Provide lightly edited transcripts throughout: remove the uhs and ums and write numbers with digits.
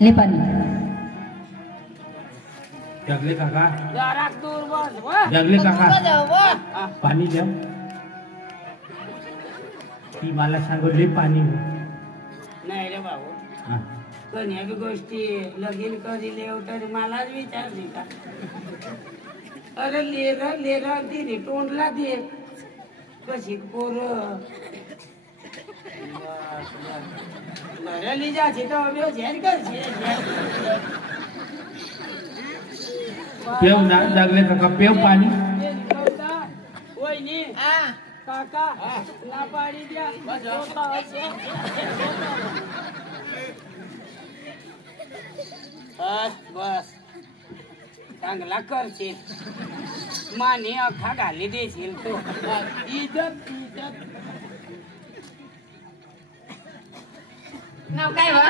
ले पाणी जगले काका जरा दूर बस वा जगले काका वा पाणी द्या ती मला सांगले पाणी नाही रे बाबू हा कोण्या बी गोष्टी लगीन कधी लेव तर मलाच विचारली का अरे लेरा दे तोंडला दे कशी पोर घरली जायची तर व्यवसाय करशी पेव ना जगले काका पेव पाणी वहिनी काका ना पाणी द्या बस बस चांगला करशील माने अख्खा घाली देशील तू इज्जत इज्जत नाव काय वा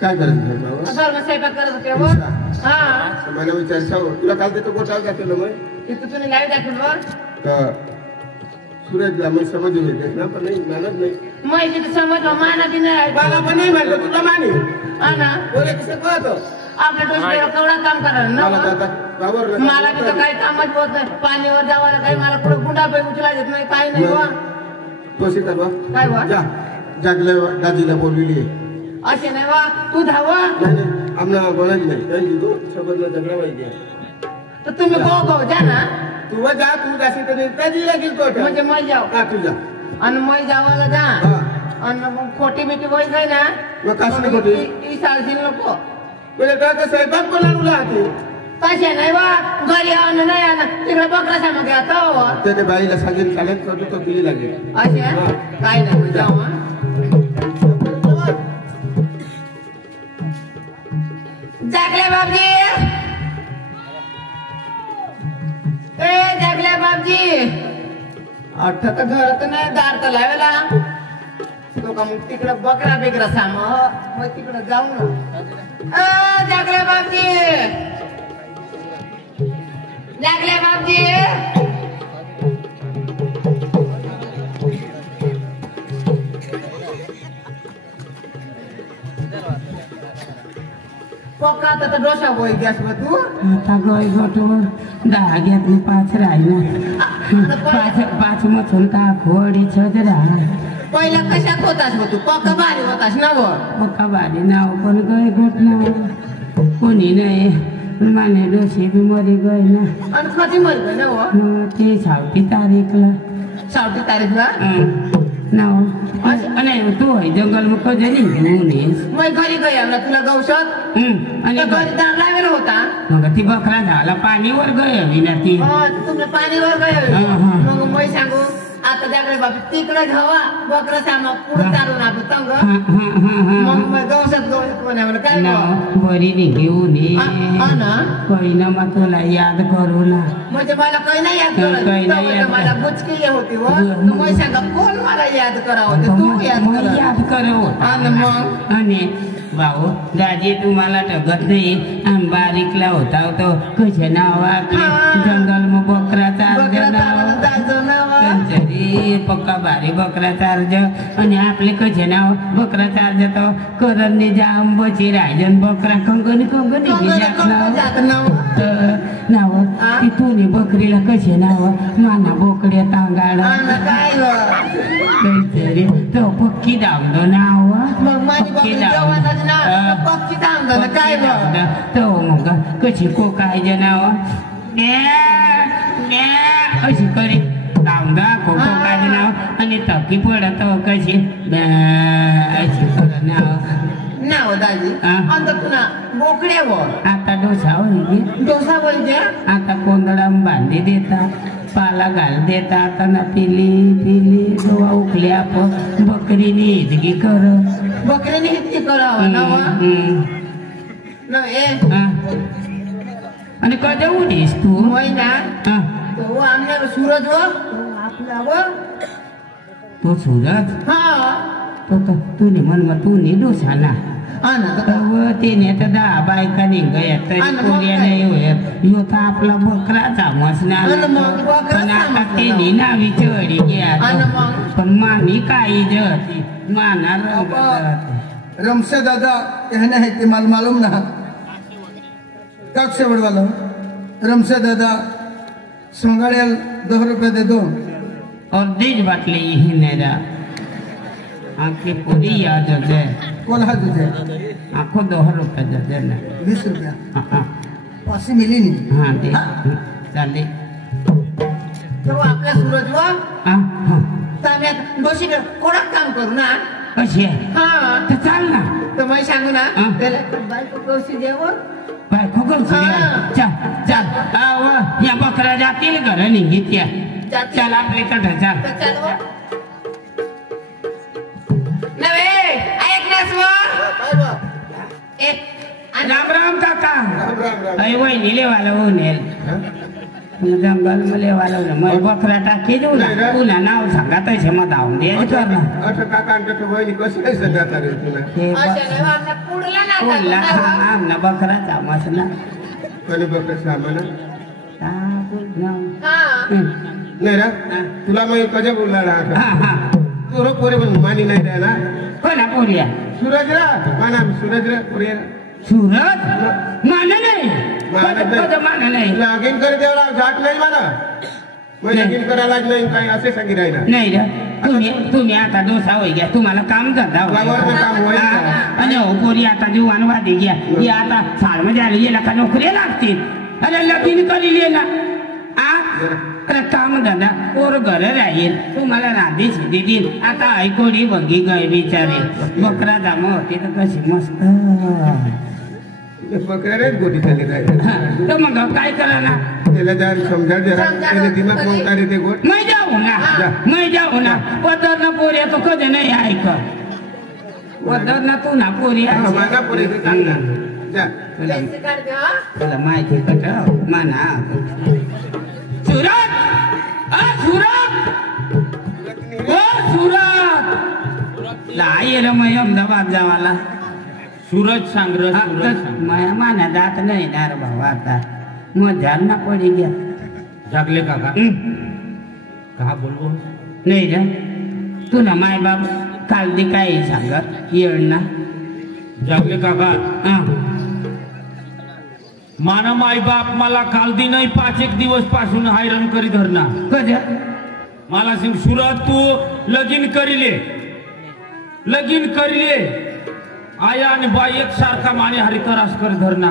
काय करायचं बाबा धर्म स्वयंपाक करत होते व हा मला विचार तुला काल ते गोटाळ घातलेलं मग तिथं तुम्ही लाईव्ह दाखवलं वर तर सूरजला मग समज होईल ना पण नाही मानत नाही माहिती तर समजलं माना ती नाही मला पण नाही मानलं तुला माने हा ना बोले कसं कळतो आपल्या डोसक्यावर केवढा काम करायला ना मला व? आता बाबर मला तिथं काही कामच होत नाही पाणीवर जावायला काही मला पुढे गुंडा पाय उचला देत नाही काही नाही वा तो सीता काय वा जा जागले दाजीला बोलविली असे नाही वा तू धावा नाही नाही आम्हाला बोलायची नाही त्यांची तू सोबतला झगडा पाहिजे तर तुम्ही गो जा ना तू जा तू जाशी तर दाजीला गेलतो म्हणजे मै जाव का तुझा आणि मै जावायला जा हा आणि मग खोटी बिटी वय जाय ना मग कसली खोटी? ती सारखी नको म्हणजे काय स्वयंपाक पण राहते तसे नाही वा घरी आणून नाही आणा तिकडे बकरा सामग्री आता त्याच्या बाईला सांगेल चालेल करतो तो दिली लागेल असे काय नाही जाऊ जागले बाबजी ए जागले बाबजी अठ्ठ तर घरात नाही दार तर लावेला तो का मग तिकडे बकरा बिकरा साम मग तिकडे जाऊ ना जागले बाबजी जागले बाबजी पक्का तर डोसा बोय गॅस व तू आता गय गटोर दहा घेतली 5 राहिला 5 मचून टाक होडी छज राहिला पहिला कशा होतास तू पक्का भारी होतास ना व पक्का भारी नाव पण गय घटना कोणी नाही माने डोशी बी मरी गय ना आणि कधी मरग ना व मग ते 6 तारीखला 6 तारीखला नाव आणि तू आहे जंगल मग कधी निघून मग घरी गई आमला तुला गौशात आणि घरी दार लावेला होता मग ती बकरा झाला पाणीवर गय विना ती तुम्ही पाणीवर गय मग मै सांगू आता जागरे बाबा तिकडे घावा बकरा सामा पुढे चालून आपलं तंग मग गौशात गौ कोणा काय बरी घेऊन काही ना मग तुला याद करू ना म्हणजे मला काही नाही याद करत मला बुचकी होती व मै सांगा कोण मला याद करा होते तू याद करू मग आणि भाऊ दाजी तुम्हाला ठगत नाही आम बारीकला होता तो कशा नावा जंगल मग बकरा चार्ज पक्का भारी बकरा चार्ज आणि आपले कशे नाव बकरा चार्ज तो करंदी जाम बची राजन बकरा कंगणी नाव तिथून बकरीला कशे नाव माना बोकड्या तांगाळा काहीतरी तो पक्की धावलो नाव काय तो मग कशी कोकायचे नाव अशी करी धावदा कोकायचे नाव आणि तकी पडत कशी अशी कर नाव दाजी आता पुन्हा बोकड्यावर आता डोसा होईल डोसा बोलते आता कोंदडम बांधी देता पाला घाल देता आता ना पिली डोळा उकले आपण बकरीने इतकी कर बकरीने इतकी करावं आणि कधी उडीस तू महिना तो आमच्या सूरज व आपला व तो सूरज तो तू म्हण मग तू नाही डोसा ना तिने तर 10 बायका निघत तरी कोण्या नाही होत यो तर आपला बकराचा मसणार पण आता तिने नावी चढी घ्या पण मानी काही जती माना रमसे दादा कहना है कि मालूम ना कब से वाला रमसे दादा सोंगाड़ियल 2 रुपए दे दो और दीज बाटली यही नेरा आंखें पूरी याद हो जाए कोल्हा तुझे आपको 2 रुपए दे देना 20 रुपया हाँ पासी मिली नहीं हाँ दे चाले तो आपला सूरज वा हाँ हाँ ताम्यात बशी कोणाक काम करू ना कशी आहे हा तर चाल ना तर मी सांगू ना हा. त्याला बायको कशी देवर बायको कौशी हा. चाल चाल या बकऱ्या जातील घर निघित्या जातील. चाल आपल्याकडे चाल तर चल वर नवे ऐक ना स्व काय बा एक राम राम काका राम अय वहिनीले वाला होऊन जंगल मले वाला मग बकरा टाकी देऊ ना पुन्हा नाव सांगा तसे मग धावून द्यायचं कर ना अच्छा काकांच्या तो वहिनी कशी काय सध्या रे तुला हे अशा नाही वाटलं पुढला ना पुढला आमना बकराचा मसला कोणी बघ सामान हा नाही रा तुला मग कजा बोलला राहा हा हा तू रो पोरे पण मानी नाही द्यायला कोणा पोरिया सूरज रा माना सूरज रा पोरे सुरत मान नाही मान नाही लगीन कर देवला घाट नाही मला मग लगीन करायला नाही काही असे सांगी राहिला नाही रे तुम्ही आता डोसा होई घ्या तुम्हाला काम धंदा वावरचं काम होईल का? आणि हो पोरी आता जीवान वादी घ्या ही आता फार्ममध्ये आली गेला का नोकरी लागतील अरे लगीन करील ना अरे काम धंदा पोर घर राहील तुम्हाला राधी शिदी देईल आता ऐकोडी बघी गय बिचारे बकरा जाम होती तर कशी मस्त बकऱ्याच गोटी झाली राहिली तर मग काय करा ना त्याला जर समजा जरा त्याने दिमाग कोणता रे ते गोट मैं जाऊ ना पदर ना पोरी तो कधी नाही ऐक पदर ना तू ना पोरी माना पोरे चांगला जा पैसे काढ दे हा तुला माहिती कट माना सुरत सुरत लाई रमय अहमदाबाद जावाला सूरज सांग र सूरज सांग माया माना जात नाही ना रे भाऊ आता मग ध्यान ना पडी गया जागले काका कहा बोलबो नाही रे तू ना माय बाप काल दे काय सांगत येळ ना जागले काका हा माना माई बाप मला काल दी नाही 5 दिवस पासून हैराण करी धरना कधी मला सिंग सूरत तू लगीन करिले आया आणि बाई एक सारखा माने हरी तरास कर धरना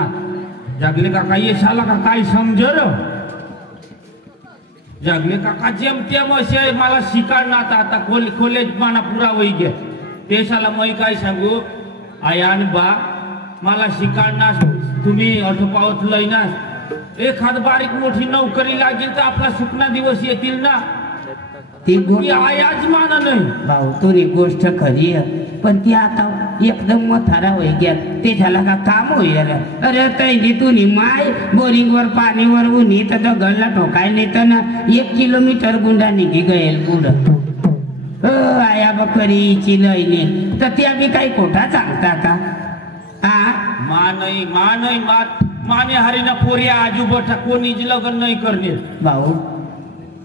जागले काका ये शाला का काय समजर जागले काका जेम तेम असे मला शिकाडणार आता कॉलेज माना पुरा होई गे ते शाला मी काय सांगू आया आणि बा मला शिकाडणार तुम्ही अठोपावत लईनास एखाद बारीक मोठी नोकरी लागेल तर आपला सुकना दिवस येतील ना ती आयाच माना नाही भाऊ तुरी गोष्ट खरी आहे पण ती आता एकदम मथारा होई गया ते झाला का काम होईल अरे तैली तुनी माय बोरिंग वर पाणीवर उन्ही तर दगडला ठोकाय नाही तर ना 1 किलोमीटर गुंडा निघी गયેल पुढं आया बकरीची लईने तर त्या बी काही कोठा सांगता का माने हरीना पोरिया आजूबाजूला कोणीच लग्न नाही करणे भाऊ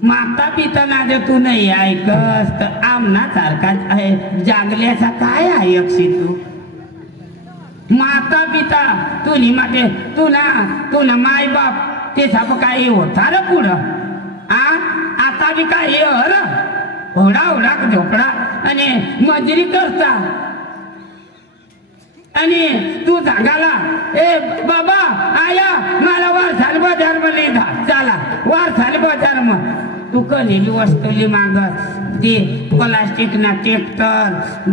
माता पिता ना जर तू नाही ऐकस तर आमना सारखाच आहे जागल्याचा काय ऐकशी तू माता पिता तुनी माते तुना माय बाप ते सब काही होता रे पुढं आता बी काही होडा झोपडा आणि मजुरी करता आणि तू सांगाला ए बाबा आया मला वारसाल बाजार मध्ये चला वारसाल बाजार मग तू कलेली वस्तूली मागस ते प्लास्टिक ना ट्रॅक्टर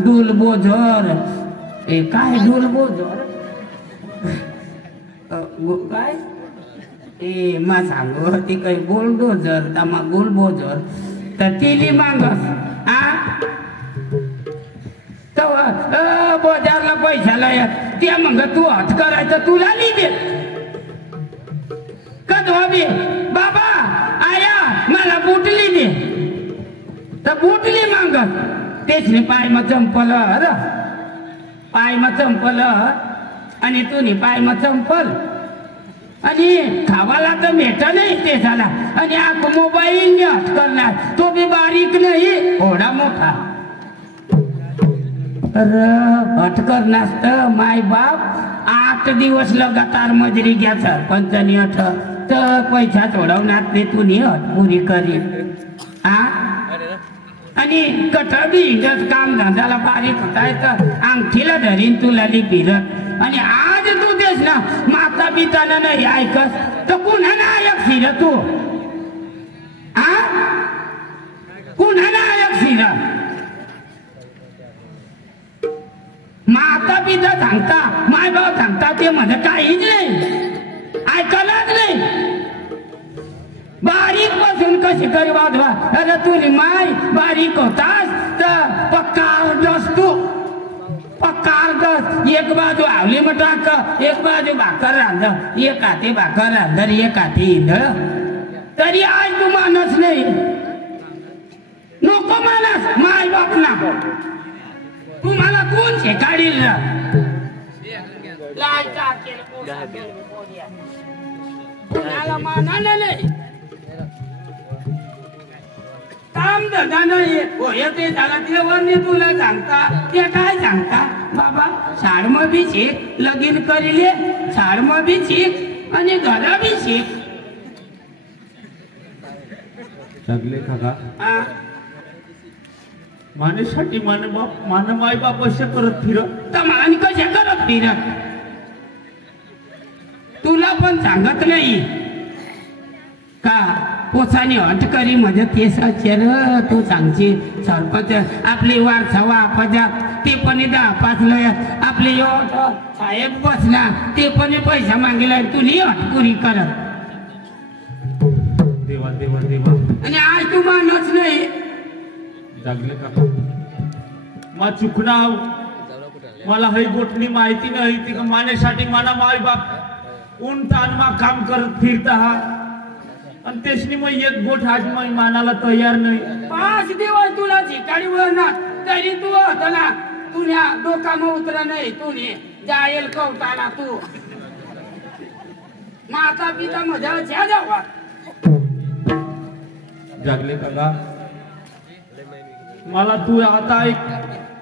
डूल बोझर काय डूल बोझर काय मा सांगू ती काही बुलडोझर तमा बुलबोझर तर तिली मागस बाजारला पैशाला ते मग तू हात करायचं तुला नाही देत कधी बाबा आया मला बुटली दे तर बुटली माग तेच पाय चंपल पाय चंपल आणि तुनी पाय चंपल आणि खावाला तर भेट नाही ते झाला आणि आख मोबाईल हात करणार तो बी बारीक नाही थोडा मोठा अरे अटकर नासत माय बाप 8 दिवस लगातार मजुरी घ्या सरपंचानी अठ तर पैसा सोडवणार ते तुनी अट पुरी करी आ आणि कठळ बी हिंडत काम धंद्याला बारीक होता तर अंगठीला धरीन तुला फिरत आणि आज तू देस ना माता पिताना नाही ऐकस तर पुन्हा ना ऐक फिर तू आ पुन्हा ना ऐक फिर माता पिता सांगता माय बाप सांगता ते माझं काहीच नाही ऐकायलाच नाही बारीक पासून कशी करी वाजवा अरे तुझी माय बारीक होतास तर पक्का अर्धस तू पक्का अर्धस एक बाजू आवली मटाक एक बाजू भाकर रांध एक हाती भाकर रांधर एक हाती इंधळ तरी आज तू मानस नाही नको मानस माय बाप ना तुम्हाला कोण शेकाडील कुणाला मानानं नाही काम धंदा नाही ते झाला तेव्हा तुला सांगता ते काय सांगता बाबा शाळम बी शिक लगीन करिले शाळम बी शिक आणि घरा बी शिक सगळे काका मानेसाठी मान माय बाप असे करत फिरत तर मान कशा करत फिरत तुला पण सांगत नाही का पोचाने अटकरी मध्ये ते सचर तू सांगची सरपंच आपली वारसावा आपजा ते पण 10-5 लय आपले साहेब बसला ते पण पैसा मागितला तुझी अटपुरी करत देवा देवा देवा आणि आज तू मानच नाही जागले काका मा चुकणार मला ही गोठणी माहिती नाही ती मानेसाठी माना माय बाप ऊन तान मा काम करत फिरता हा आणि तेचनी मग एक गोठ आज मग मानाला तयार नाही 5 दिवस तुला ठिकाणी वळणार तरी तू होत ना तुझ्या डोकाम उतरा नाही तुने जायल कवताला तू माता पिता मध्ये जावा जागले काका मला तू आता एक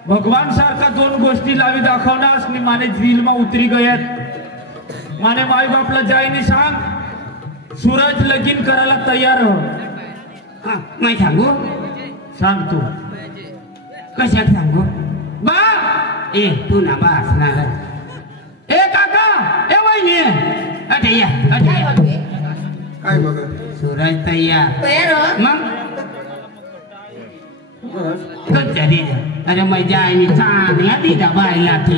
भगवान सारखा 2 गोष्टी लावी दाखवणार आणि माने दिल मा उतरी गयात माने माय बापला जाईने सांग सूरज लगीन करायला तयार हो हा मैं सांगू सांग तू कशात सांगू बा ए तू ना बा असणार ए काका ए वहिनी अटे या अटे काय बघ सूरज तयार मग कचरी अरे मजा आईने चांगला दिला बायला ती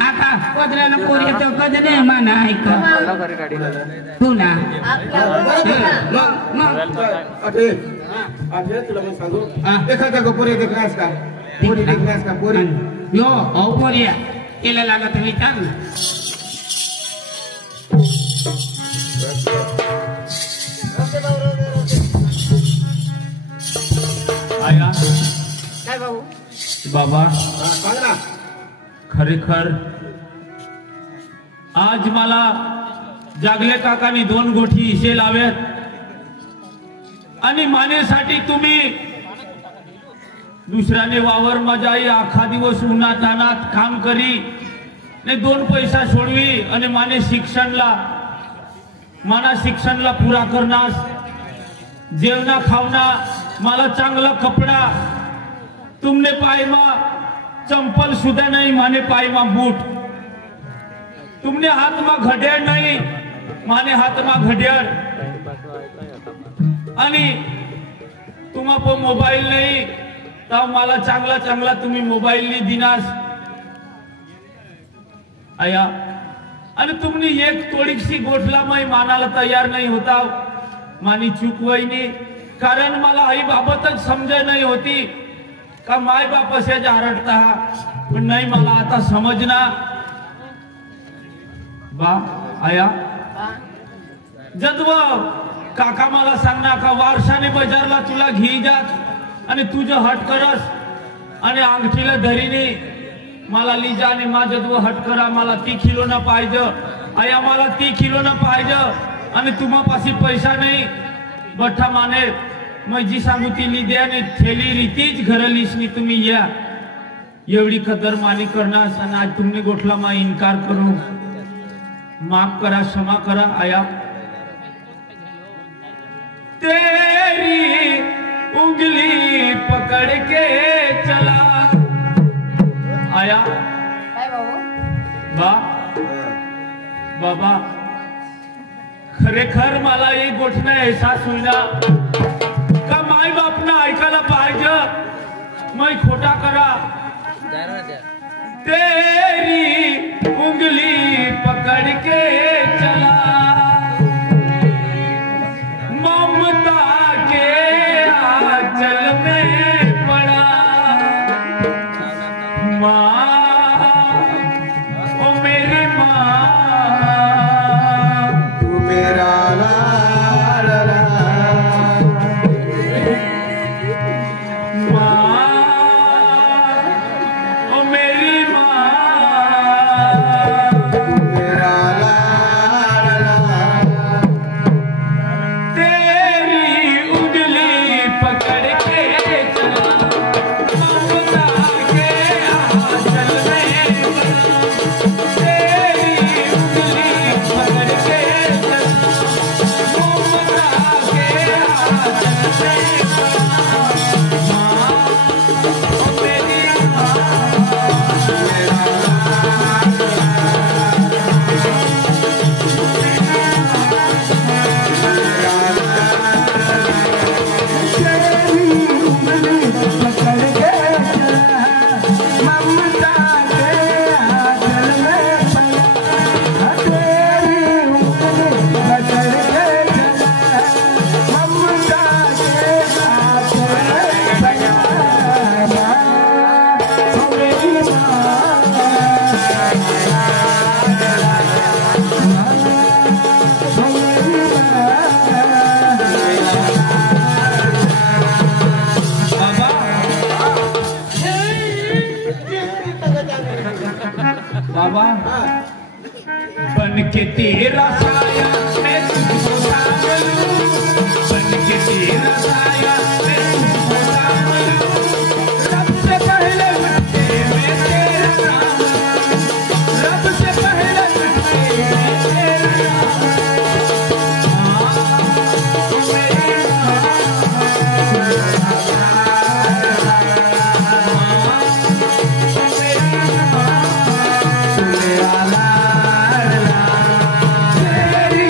आता पदरानं पोर येतो कधी नाही म्हणा ऐक तू ना तुला मग सांगू एखादा पोरी देखनास का पोरी देखनास का पोरी यो हो पोरिया केला लागत विचार ना आया काय भाऊ बाबा सांग ना खरेखर आज मला जागले काकानी 2 गोठी इशे लावेत आणि मानेसाठी तुम्ही दुसऱ्याने वावर मजाई आखा दिवस उन्हात तानात काम करी ने 2 पैसा सोडवी आणि माने शिक्षणला माना शिक्षणला पुरा करणार जेवणा खावना मला चांगला कपडा तुमने पायमा चंपल सुद्धा नाही माने पायमा बूट तुमने हाथ मा घड्याळ नाही माने हाथ मा घड्याळ आणि तुम्हा पण मोबाईल नाही तर मला चांगला चांगला तुम्ही मोबाईल नाही दिनास आया आणि तुमने एक तोडीशी गोठला मै मानाला तयार नाही होता मानी चूक वहिनी कारण मला आई बाबतच समज नाही होती का माय बाप असे हरटता पण नाही मला आता समजना बा आया जदव काका मला सांगना का वारशाने बाजारला तुला घे जात आणि तुझं हट करस आणि अंगठीला धरीने मला लिजा आणि माझं हट करा मला 3 किलो न पाहिजे आया मला 3 किलो न पाहिजे आणि तुम्हापाशी पैसा नाही बठ्ठा माने मग जी सांगू ती लिद्या ने थेली रीतीच घर लिसनी तुम्ही या एवढी कदर मानी करणार असं आज तुम्ही गोठला मा इन्कार करू माफ करा क्षमा करा आया तेरी उंगली पकड़ के चला आया बा बाबा खरेखर मला एक गोष्ट एहसास होईना का माई बाप ना ऐकायला पाहिजे मैं खोटा करा तेरी उंगली पकड़ के चला ममता के आंचल में पड़ा माँ ओ मेरी माँ तू मेरा लाडला माँ ओ मेरी माँ मेरा लाडला तेरी उंगली पकड़ के चला ममता के आंचल में पड़ा तेरी उंगली पकड़ के चला ममता के आंचल में पड़ा माँ ओ मेरी माँ बाबा बन के तेरा साया मैं तुझको सामल लूं बन के तेरा साया मैं तुझको सामल लूं रब से पहले मुझसे मैं तेरा नाम रब से पहले मुझसे मैं तेरा नाम माँ मेरी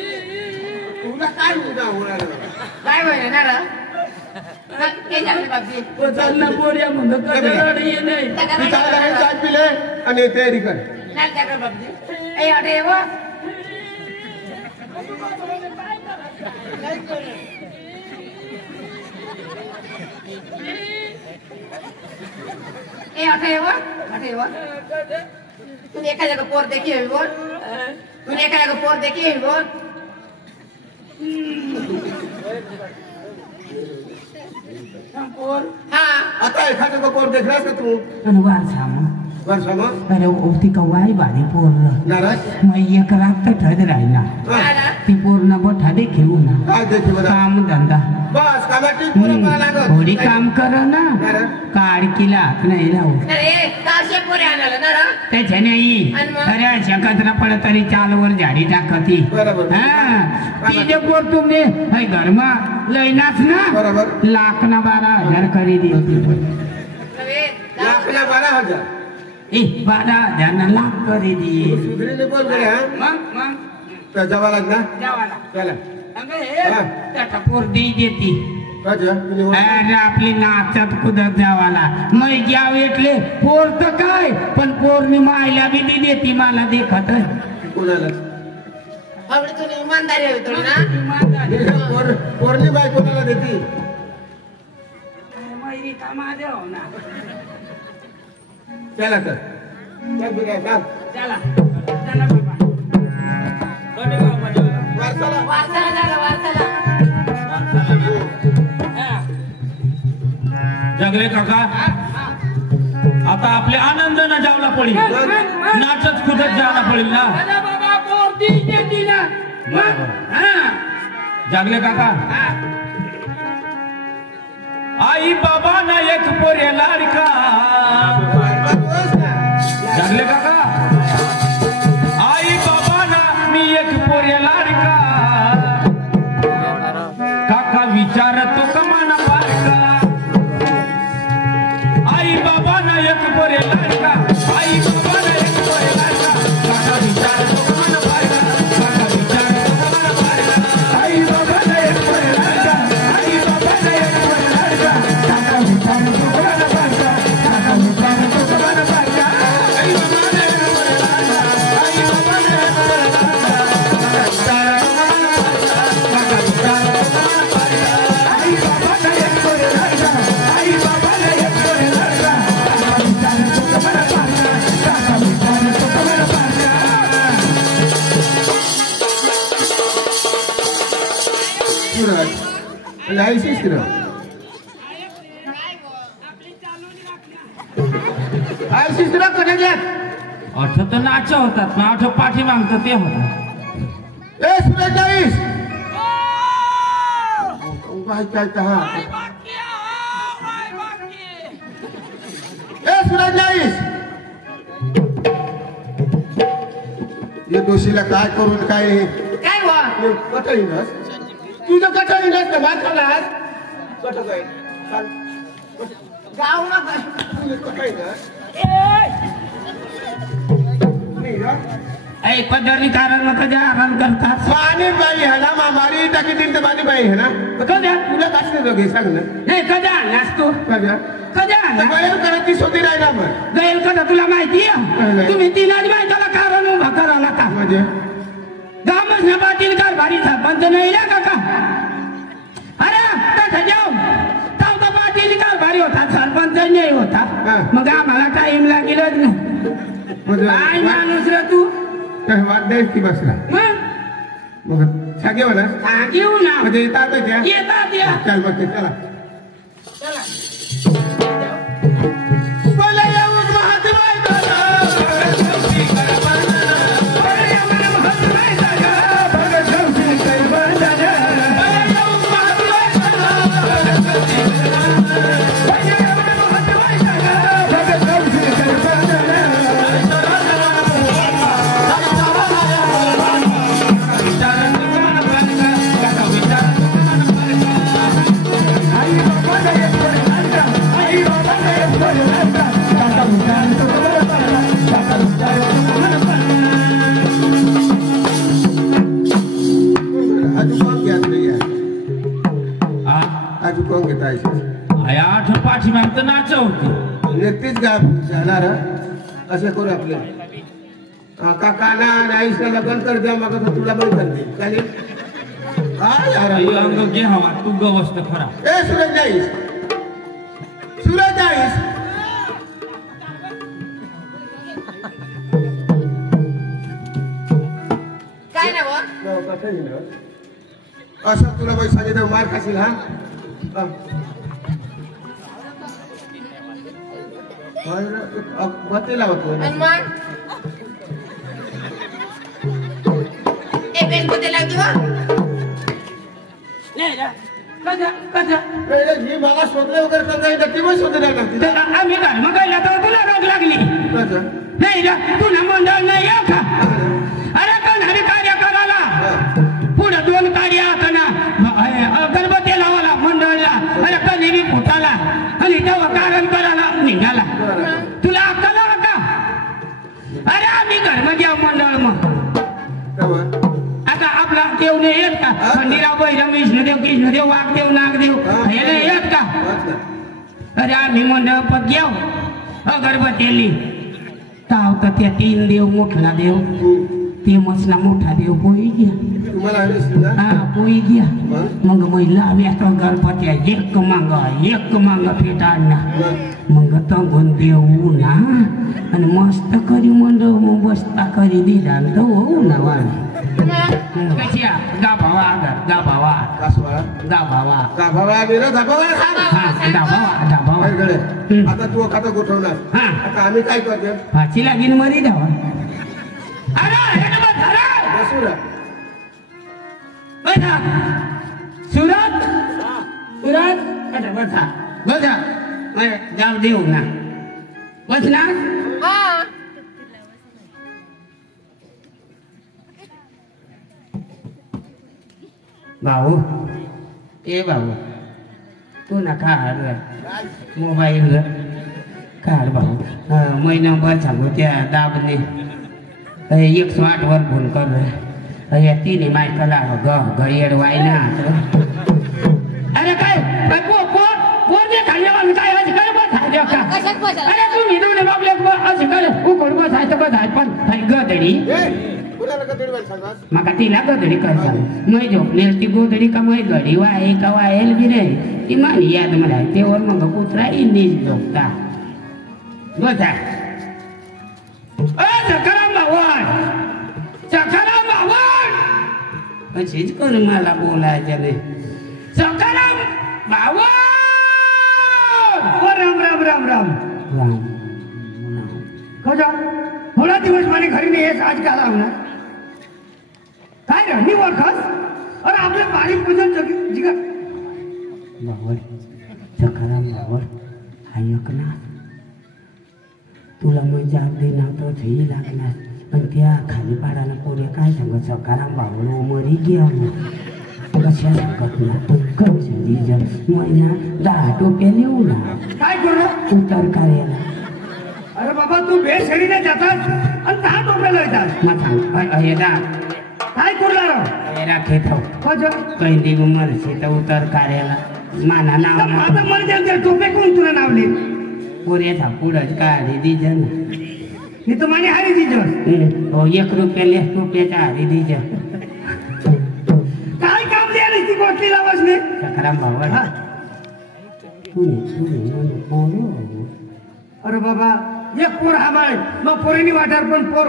तुला काय उदा होणार काय होईल ना रे ते झालं बाबजी चालना पोऱ्या म्हणलं कधीला नाही तू चालला चाय पिले आणि तयारी कर नाही त्या बाबजी ए अरे वा ए अरे वा तुम्ही एका जागा पोर देखी हवी बोल तुम्ही एका जागा पोर देखी हवी बोल हा आता एखादं कोण देखलास का तू अनुवार सामो वर्षा मग अरे ओती कवाई बारी पोर नाराज मग एक रात ठड राहिला ती पूर्ण बोठा देखील ना काय देखी बरं काम धंदा बस कामाची पुरं मला लागत थोडी काम कर ना काडकीला नाही राहू अरे काशे पोरे आणाला ना रा त्याच्या नाही अरे अशा कचरा पडत तरी चालवर झाडी टाकती बरोबर. हा तिचे पोर तुम्ही घरमा लयनाच ना बरोबर. लाख ना 12,000 करी देते अरे लाखला 12,000 ए 12,000 ना लाख करी दे सुधरीने बोल बरे हा मग त्या जावा लागना जावाला चला त्याचा पोर दी देती राजा तुम्ही अरे आपली नाचत कुदत जावाला मै घ्याव येतले पोर तर काय पण पौर्णिमा आयला बी दी देती मला देखत कोणाला आवडी तुला इमानदारी हवी थोडी ना इमानदारी. पोरली बाई कोणाला देती मैरी का माझ्या हो ना. चला तर चल बिराय, चल. चला चला बाबा. गडेगाव मध्ये वारसाला वारसाला जागा वारसाला हा. जगले काका आता आपले आनंदानं जावला पडेल नाचत खुदत जायला पडेल ना चला बाबा पोरती देती ना मग हा. जागले काका हा. आई बाबा ना एक पोरे लाडका जागले काका आई बाबा ना मी एक पोरे लाडका काका विचारतो कमाना बारका आई बाबा ना एक पोरे लाडका आई बाबा ना एक पोरे लाडका काका विचारतो कमाना बारका काका विचारतो कमाना बारका आई बाबा ना एक पोरे लाडका आई बाबा ना एक पोरे लाडका काका विचारतो कमाना बारका काका विचारतो कमाना बारका आई बाबा ना एक पोरे लाडका आई बाबा ना एक पोरे लाडका काका विचारतो कमाना बारका आई बाबा ना एक पोरे लाडका आई बाबा ना एक पोरे लाडका काका विचारतो कमाना बारका काका विचारतो कमाना बारका सूरज लायसी सूरज आयसी सूरज कोणा घ्या अर्थ तर नाच होतात ना अर्थ पाठी मागतं ते होतात ए सूरज जाईस काय काय कहा ए सूरज जाईस ये दोषीला काय करून काय काय वा कटाईनस तुझं कटाईनस का भात खाल्लास कट काय गाव नका तुझं कटाईनस ऐ पदरी कारण मग कधी आराम करतात. पाणी बाई है ना मामारी टाकी दिन तर पाणी बाई है ना कद्या तुला कसले दोघे सांग ना नाही कद्या आणलास तू कद्या कद्या आणला बाहेर करायची शोधी राहिला मग गैल कदा तुला माहिती नाही. आहे तुम्ही तिलाच माहितीला कारण उभा करावला का म्हणजे गामच ना पाटील कारभारी सरपंच नाही ना काका अरे तसं जाऊ ताव तर पाटील कारभारी होता सरपंच नाही होता हा. मग आम्हाला टाइम लागेलच ना म्हणजे काय माणूस रे तू काय वाद द्यायच की बसला मग मग सांगे म्हणा सांगीव ना म्हणजे येतात त्या येतात या चल मग ते चला चला बोला येऊन महादेवाय दादा आजू कोण घेता आया आठ पाठी मागतं नाच होती नक्कीच गा जाणार असे करू आपले काकाना आणि आईला लग्न कर द्या मग तुला पण करते चालेल काय यार आई अंग घे हवा तू गवस्त खरा ए सूरज जाईस सूरज जाईस काय नाही वा असं तुला बाई सांगितलं मार खाशील हा बतेला होतो आणि मग ए बेन को ते लागली वा नाही रे कसा कसा मी मला शोधले वगैरे समजा नक्की पण शोधले तर आम्ही काय मग गेला तर तुला रोग लागली नाही रे तुला मंडळ नाही आहे का अरे कोणाने कार्य करायला पुढे दोन कार्य आता ना गणपती लावाला मंडळला अरे कधी बी फुटाला आणि तेव्हा कारण करायला निघाला तुला अक्कल आहे का अरे आम्ही घरमध्ये आहो मंडळ मग आता आपला देव नाही येत का खंडीराव बैरम विष्णुदेव कृष्णदेव वाघदेव नागदेव हे नाही येत का अरे आम्ही मंडळ पद घेऊ अगरबत्तीली ताव तर त्या 3 देव मोठला देव ते मसला मोठा देव पोई गया तुम्हाला आणलीस ना हा पोई गया मग महिला व्याक गणपत्या एक मांगा फेटाडना मग तंगून देऊ ना आणि मस्त करी मंड मग बसता करी दिला तर होऊ ना वाणी कशा गाभावा गाभावा बिरा दाबावा गाभावा आता तू खाता गोठवणार हा आता आम्ही काय करतो फाची लागीन मरी धावा सुरत बसा जाऊ देऊ ना बस ना भाऊ ए भाऊ तू ना काढ मोबाईल काढ भाऊ महिनाभर सांगू त्या दाबने 108 वर फोन कर या तिने मायकला ग येडवाय ना अरे काय पोरगे खाल्ल्यावर काय असं काय बस अरे तुम्ही दोन्ही बाबले असं काय उकड बसायचं बसाय पण गदडी मका तिला गदडी कर सांग मै झोपलेल ती गोदडी का मै घडी वाय का वायल बी रे ती मानी याद मला तेवर मग कुत्रा इंनीच झोपता बसा अशीच करून मला बोलायचं नाही सकाराम भावा राम राम राम राम राम कजा थोडा दिवस माझे घरी नाही येस आज का लावणार काय रे निवड खास अरे आपले पाणी पूजन जिगा भावड सकाराम भावड हायक ना तुला मजा देणार तो झी लागणार पण त्या खाली पाडाला पोरे काय सांगत सकाराम भावडो मरी गया कशा सांगत ना कधी महिना 10 टोप्या नेऊ ना काय करू उतर कार्याला अरे बाबा तू बेसडीने जातात आणि 10 टोप्या लयतात मग सांग अयदा काय करला रे राखे थाव कज काही देऊ मरशी तर उतर कार्याला माना नाव माझं मर जाते टोपे कोण तुला नावले पोऱ्याचा पुढंच काढी दिजन मी तर माझी हारी दिजन हो 1 रुपयाच्या हारी दिजन काय काम द्यायला ती गोष्टी लावसने सकाराम भावा अरे बाबा एक पोर आबाळ मग पोरीनी वाटार पण पोर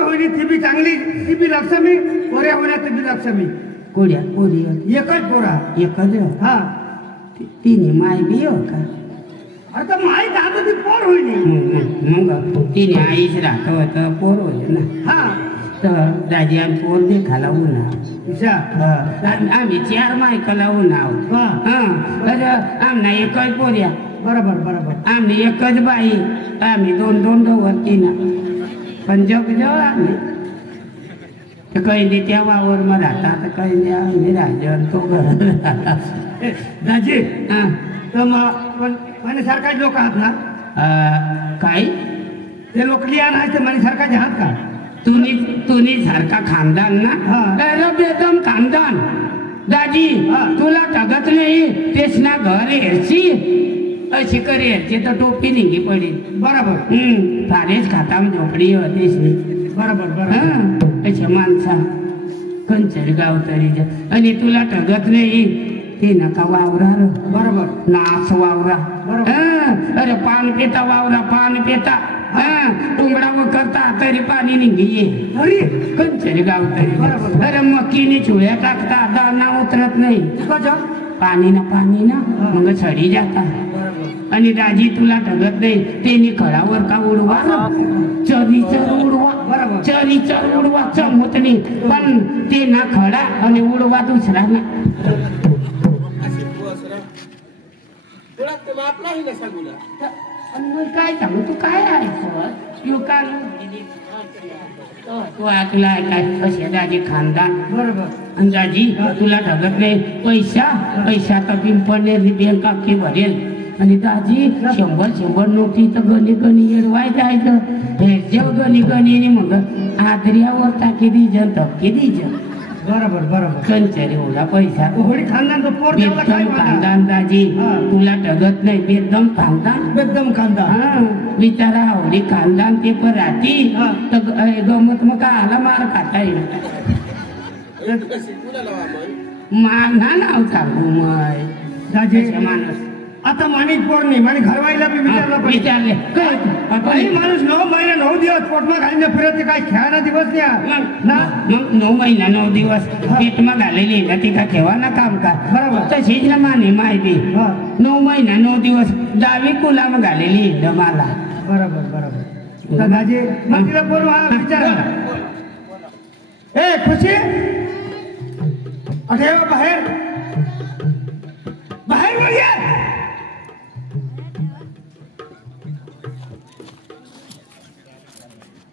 होईनी ती बी चांगली ती बी लक्ष्मी पोऱ्या होण्या ती बी लक्ष्मी कोड्या पोरी एकच पोरा एकच हा तिने माय बी हो का आता माहीत आता ती पोर होईनी मग तिने आईच राहतो तर पोर होईल ना हा तर दाजी आम्ही पोर देखाला उन्हा आम्ही 4 मायकाला उन्हा आमना एकच पोऱ्या बरोबर आम्ही एकच बाई आम्ही 2 वरती ना पण जग आम्ही काही त्या वावर मग राहता काही आम्ही राजन तो घर दाजी हा तर मग सरकारी लोक आहात ना काय ते लोक लिहा नाही ते म्हणे सरकारचे आहात का तुम्ही सारखा खानदान ना बेदम खानदान दाजी तुला तगत नाही तेच ना घर हेरची अशी करे हेरची तर टोपी निघी पडी बरोबर फारेच खाता झोपडी होतीच नाही बरोबर अशा माणसा कंचर गाव तरी आणि तुला तगत नाही ते नका वावरा बरोबर नाच वावरा अरे पान पिता वावरा पान पिता टुंगडा व करता तरी पाणी निघिये अरे कंचरी गाव तरी अरे मकीने चुळ्या टाकता दाना उतरत नाही पाणी ना मग सडी जाता आणि दाजी तुला ठगत नाही ते खळावर का उडवा चरीचर उडवा चमोतनी पण ते ना खडा आणि उडवा दुसरा ना काय सांगू तू काय आहे तुला काय कशा दाजी खानदान बरोबर आणि दाजी तुला ठगत नाही पैसा तर पिंपळने बँक अख्खी भरेल आणि दाजी 100 नोटी तर गणी येडवाय जायचं हे जेव गणी मग आदर्यावर टाकी दिजन धक्के दिजन बरोबर बरोबर कंचर एवढा पैसा होळी खानदान पोर देवला काय बेदम म्हणा? खानदान दाजी हा. तुला ठगत नाही बेदम खानदान एकदम खानदान हा बिचारा हावडी खानदान ते पण राहती हा. तर गमत मग का आला मार खाता येईल माना नाव सांगू मग दाजी माणूस आता माणिक पोर नाही माणिक घरवाईला बी विचारला पाहिजे विचारले काही माणूस 9 महिने 9 दिवस पोटमा घालीने फिरत काय खेळायला दिवस नाही हा. ना मग 9 महिना 9 दिवस पेटमा घालेली ना ती का ठेवा ना काम का बरोबर. तशीच ना माने माहिती हा. 9 महिना 9 दिवस डावी कुलाम घालेली मला बरोबर बरोबर तर दाजी मग तिला पोर विचारा ए खुशी अरे बाहेर बाहेर वर ये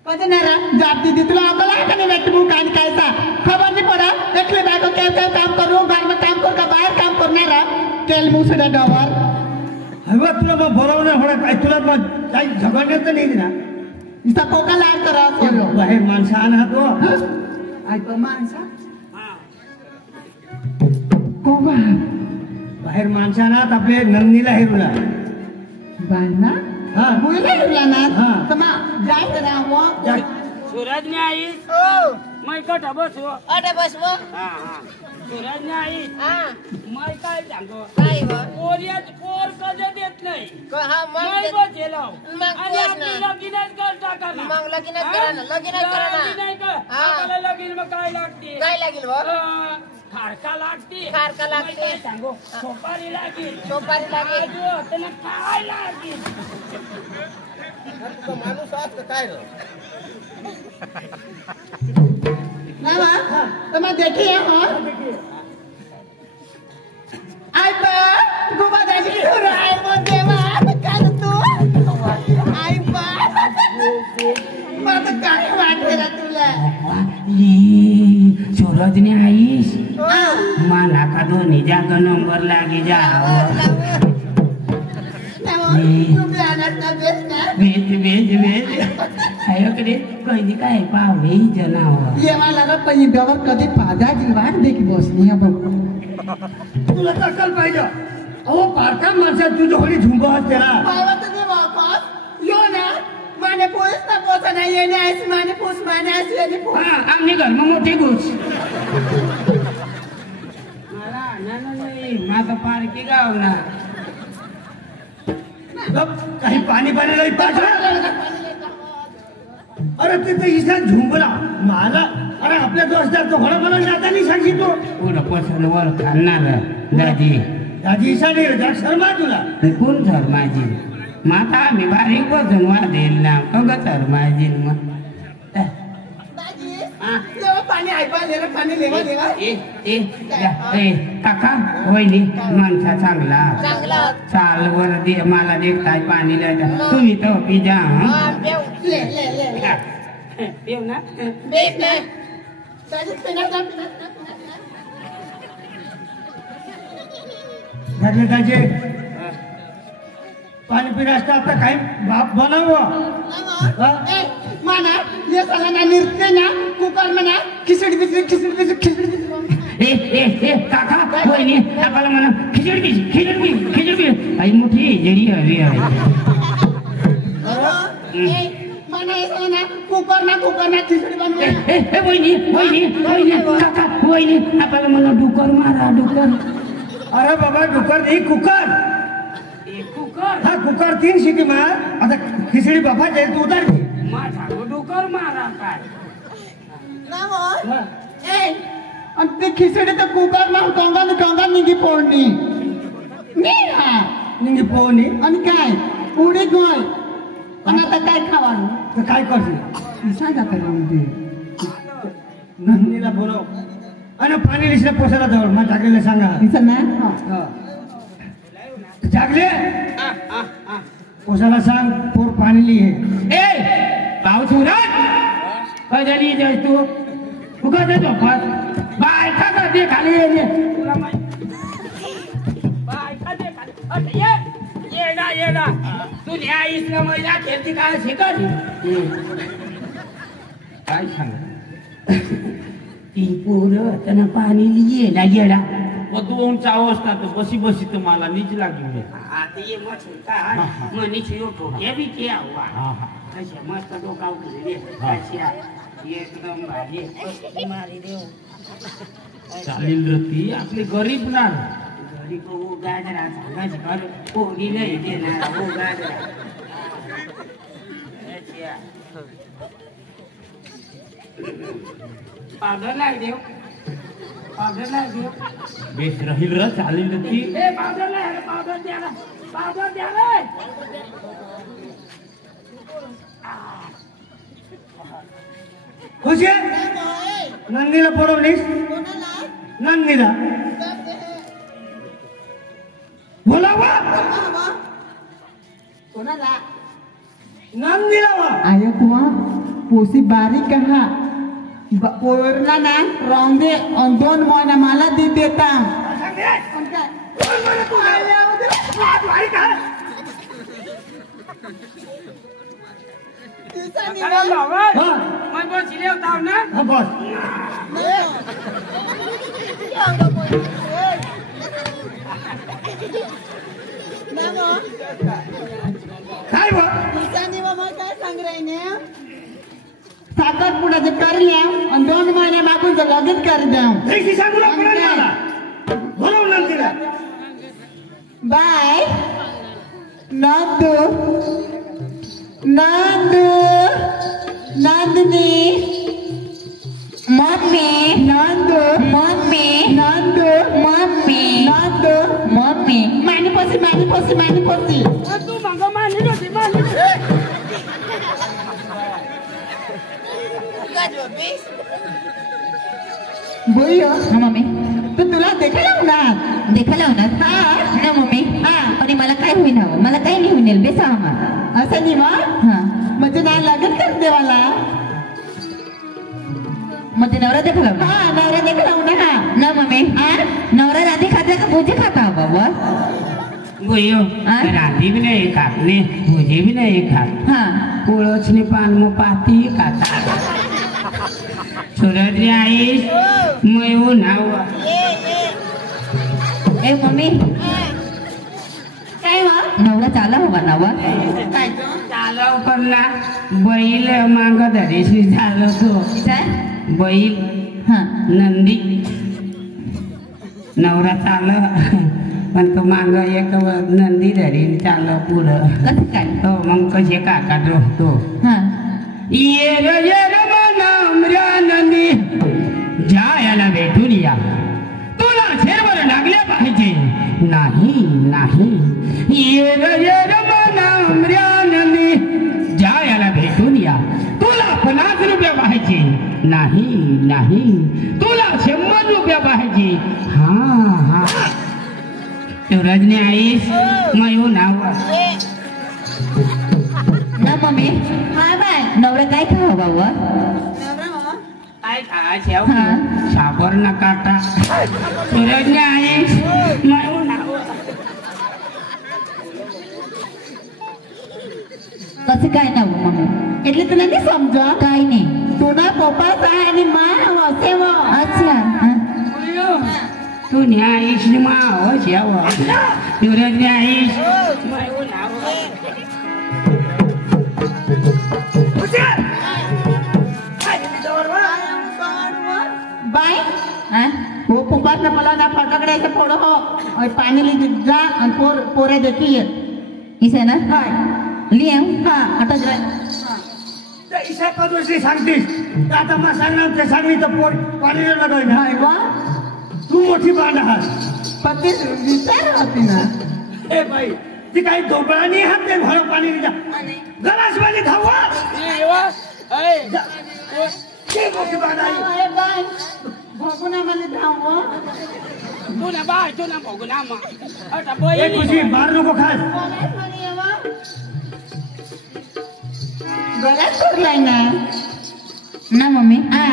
पदनारा जाप दीदी तुला अकल आहे का नाही व्यक्ती मुख आणि कायचा खबर नाही पडा एकले बायको काय काम करू घर में काम कर का बाहेर काम करणारा तेल मुसडा डॉवर हवा तुला मग बोलावणं होणार काय तुला मग काही झगडण्यात तर नाही ना इसा कोका लाड करा सोलो बाहेर माणसं आणा तो ऐक माणसा कोबा बाहेर माणसं आणा आपले नंदीला हेरूला बांधना हा मुला हिरला हा. ना तमा जाय करा वो सूरज ने आई मैं कट बस वो अरे बस वो सूरज ने आई हाँ मैं काय सांगो काय वो पोरिया पोर कधी देत नाही हा मैं मग बसेलो मग आणि तेच आपली ना. लगीनच कर टाकाना मग लगीनच करा ना, लगीनच करा ना. नाही का हा. आपल्याला लगीन मग काय लागते काय लागेल वो खारका लागते खारका लागते. मैं काय सांगो सोपारी लागेल सोपारी लागेल. आजू त्याला काय लागेल ना वा तमा देखिए हो आई बा गोबा दाजी हो आई मो देवा काय तू आई बा मग काय वाटते रे तुला सूरजने आईस हा. माना का दोन्ही जागा नंबर लागे जा ना वो तू प्लॅनर ना बेस्ट ना वेज वेज वेज आयोकडे कधी काय पाहुणे जनावर येवा लगा पण डवर कधी पादाची वाट देखी बसली है बघ तुला तक्कल पाहिजे अहो पारका माणसं तुझं होळी झुंबत त्याला पावा तुझे वापस यो ना माने पोस ना पोसा नाही येणे ऐसी माने पोस माने ऐसी येणे पोस हा आमने घर मग मोठी घुस मला नाही माझा पारकी गाव ना गप, काही पाणी नाही पाहिजे अरे तिथे इसा झुंबला मला अरे आपल्या दोस्ताचं घोडा मला जाता नाही सांगितो पुढं पसंत वर खाणार दाजी दाजी इसा नाही रे जाग शर्मा तुला कोण सर माझी माता आम्ही बारीक बसून वाढेल ना कग सर माझी मग दाजी लेवा पाणी ऐका लेवा पाणी लेवा लेवा काका वहिनी माणसा चांगला चांगला चाल वर दे मला देखताय पाणी लायचा तुम्ही तो पिजा हा बेव ले ले ले येऊ ना बेव ने दाजी पिना जा म्हटलं दाजी पाणी पिणं असतं आता काही बाप बनावं ए माना ये साला ना नृत्य ना कुकर में ना खिचड़ी खिचड़ी ए काका वहिनी आपल्याला म्हणा खिचडी आई मोठी जडी हवी आहे माना ये साला ना कुकर ना खिचड़ी बनवे वहिनी काका वहिनी आपल्याला म्हणा डुकर मारा डुकर अरे बाबा डुकर नाही कुकर कुकर हा कुकर 3 शिटी मार आता खिचडी बाबा जाईल तू उतार घे. माझा डोकर मारा काय ना वो ए आणि ते खिचडी तर कुकर ना कंगा निघी पोडणी नाही हा निंगी पोहणी आणि काय उडी गोय आणि आता काय खावानु तर काय करशील सांगा तर म्हणजे नंदीला बोलव आणि पाणी लिहिलं पोसायला जवळ मग टाकलेलं सांगा तिचं ना हा. जागले पोसाला सांग पोर पाणी लिहे ए पाऊस उरत कधी जाय तू कधी झोपत बायका कधी खाली येते तुला माहिती बायका दे खाली. अरे येडा तू न्यायीस ना महिला खेळती काय शिकत काय सांग ती पोरं त्यांना पाणी ये ना येडा मग तू ओम चावस ना तर बसी बसी तर मला नीच लागली आता ये मत का मनी छियो ठोके भी किया हुआ हा हा अशा मस्त डोकाव केले अशा एकदम भारी मारी देऊ चालेल रे ती आपली गरीब ना घरी को गाजरा सांगायचं घर पोरी नाही देणार हो गाजरा अच्छा पावडर लाग देऊ पावडर लाग देऊ बेस राहील रे चालेल रे ती ए पावडर लाग पावडर द्या ना पावडर द्या रे खुशी नंदीला बोलवलीस नंदीला बोलावा कोणाला नंदीला वा आया कुआ पोसी बारीक कहा पोरला ना रॉंग दे और 2 महिना मला दे देता मैं बस ले होता ना हाँ बस काय बा काय सांग राहिले साखरपुड्याचे करल्या आणि 2 महिन्या मागून लगेच कर द्या ऐसी सांगू आपल्याला बोलव नंदीला bye Nandu Nandu Nandini mummy Nandu mummy Nandu mummy Nandu mummy Nandu पोसी तू मांगो मानी बोलियो ना मम्मी तर तुला देखायला होणार ना मम्मी आणि मला काय होईन हवं मला काही नाही होईल बेसा आम्हाला असं नाही हा म्हणजे नाही लागत कर देवाला मग ते नवरा देखा हा नवरा देखायला होणार ना मम्मी नवरा राधी खाता का पूजे खाता बाबा गोयो राधी भी नहीं खाते मुझे भी नहीं खाते हा पोळोचने पान मग पाती खाता सूरज आईस मयू नाव ए मम्मी काय वा नवरा चाला हवा नवा काय चालव करला बैल मांग धरेशी झालं तो काय बैल हा नंदी नवरा चाल पण तो मांग एक नंदी धरीन चाल पुढं कसं काय हो मग कसे काका तो हा ये र मनम्रा नंदी जायला भेटून या तुला शेरवर लागल्या पाहिजे नाही ये र मनम्रा नंदी जायला भेटून या तुला 50 रुपये पाहिजे नाही तुला 100 रुपये पाहिजे हा सूरजने आईस मयू नाव ना मम्मी हा बाय नवरा काय खावा बाबा काय खायचे हा. साबर ना काटा सूरजने आईस मयू नाव कसं काय ना मम्मी એટલે તને નહીં સમજો काय नाही તુના પપ્પા સહાયની માં હશે વો अच्छा हा. तू न्यायीश माव शेव सूरज न्यायीश मयू नाव બાય हा? वो पप्पा ने मला ना फटाकडे से फोडो हो और पानी ले जा और पोरे देती है इसे ना हाय लिया हा आता जरा ईशा कदोशी सांगतीस तर आता मला सांगणार ते सांगली तर पोट पाणी लगाय ना हाय वा तू मोठी बांध आहात पत्ती विचार होती ना ए बाई ती काही दोबळानी हात ते भर पाणी द्या गलास पाणी खावा ते मोठी बांध आई अरे बाय भगुना मला धाव तू ना बाय तू ना भोगू ना मा आता बोय ए खुशी बार नको खास गलत करलाय ना ना मम्मी हा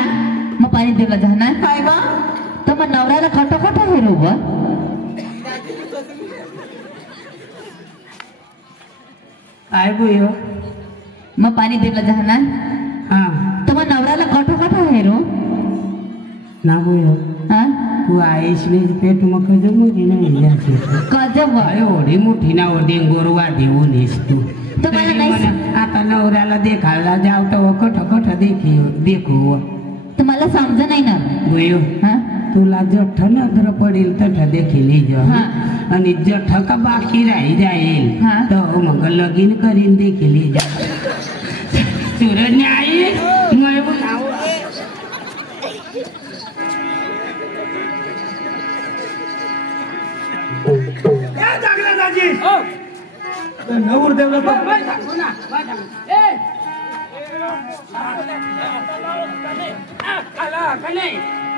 मग पाणी दिलं जाणार हाय वा तर मग नवऱ्याला खटोखट हेरू व काय बोयो मग पाणी दिलं जाणार हा तर मग नवऱ्याला खटोखट हेरू ना बोलो हा तू आईसली पेट मग कधी मोठी नाही जायची कजब एवढी मोठी ना डेंगूर वाढी होणीस तू तुम्हाला नाही आता नवऱ्याला देखायला जाव तर कठ कठ देखू तुम्हाला समज नाही ना गोयो हा तुला जठ नजर पडेल तठ देखील हा. आणि जठ का बाकी राही जाईल हा. तर मग लगीन करीन देखील सूरज आई नवर देवला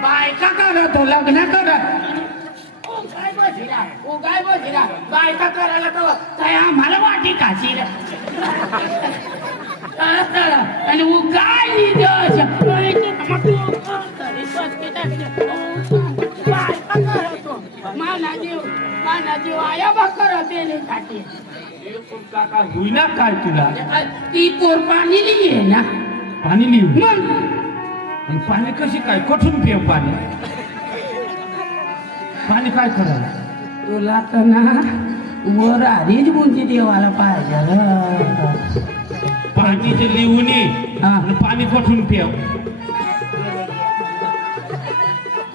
बायका करत हो लग्न करत बायका करायला तर काय आम्हाला वाटी काशी आणि उगाय काका होईना काय तुला ती पोर पाणी लिही ना पाणी लिहू मग आणि पाणी कशी काय कुठून पिव पाणी पाणी काय करायला तुला तर ना वर आधीच मुंजी देवाला पाहिजे पाणी जे लिहून ये हा. आणि पाणी कुठून पिव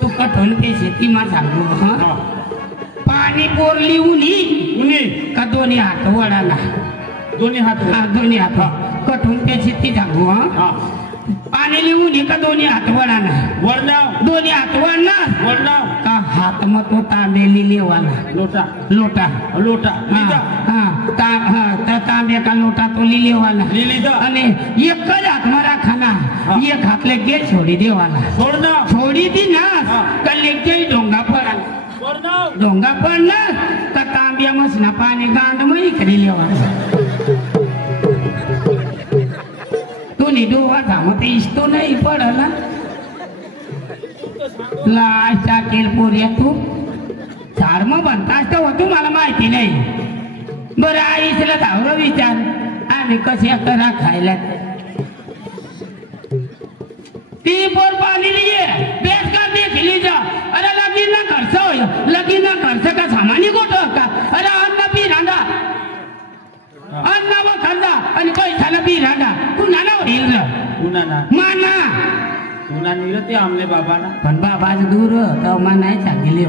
तू कठोन ते शेती मा सांगू हं? हा. पाणी पोर लिहून उनी का दोन्ही हात वडाला दोन्ही हात वर. हा दोन्ही हात कठून ते शेती सांगू हं? हा पाणी लिहून का दोन्ही हात वडाला वरनाव दोन्ही हात वडणार वरनाव का हात मग तो तांबे लिवाला लोटा लोटा लोटा हा लिहिजा. हा त्या तांब्या का लोटा तो लिहिलेवाला लिहिजा. आणि एकच हात मरा खाना हा. एक हातले गे छोडी देवाला वरनाव छोडी दी ना हा. का लेके डोंगा पडा वरनाव डोंगा पडणार का तांब्या मसना पाणी गांड मग इकडे लिवाला तू निडोवा थांबत इस्तो नाही पडला लाज टाकेल पोऱ्या तू धर्म बनतास तर होतो मला माहिती नाही बरं आईसला धावलं विचार आम्ही कशा करा खायला ती पोर पाणी लिये बेस का देखली जा अरे लगीन ना खर्च होय लगीन ना खर्च का सामानी गोट का अरे अन्न पी रांदा अन्न व खांदा आणि पैशाला पी रांदा पुन्हा ना होईल उन्हा ना माना उन्हा निघलं ते आमले बाबाला पण बाबाज दूर तर नाही सांगितले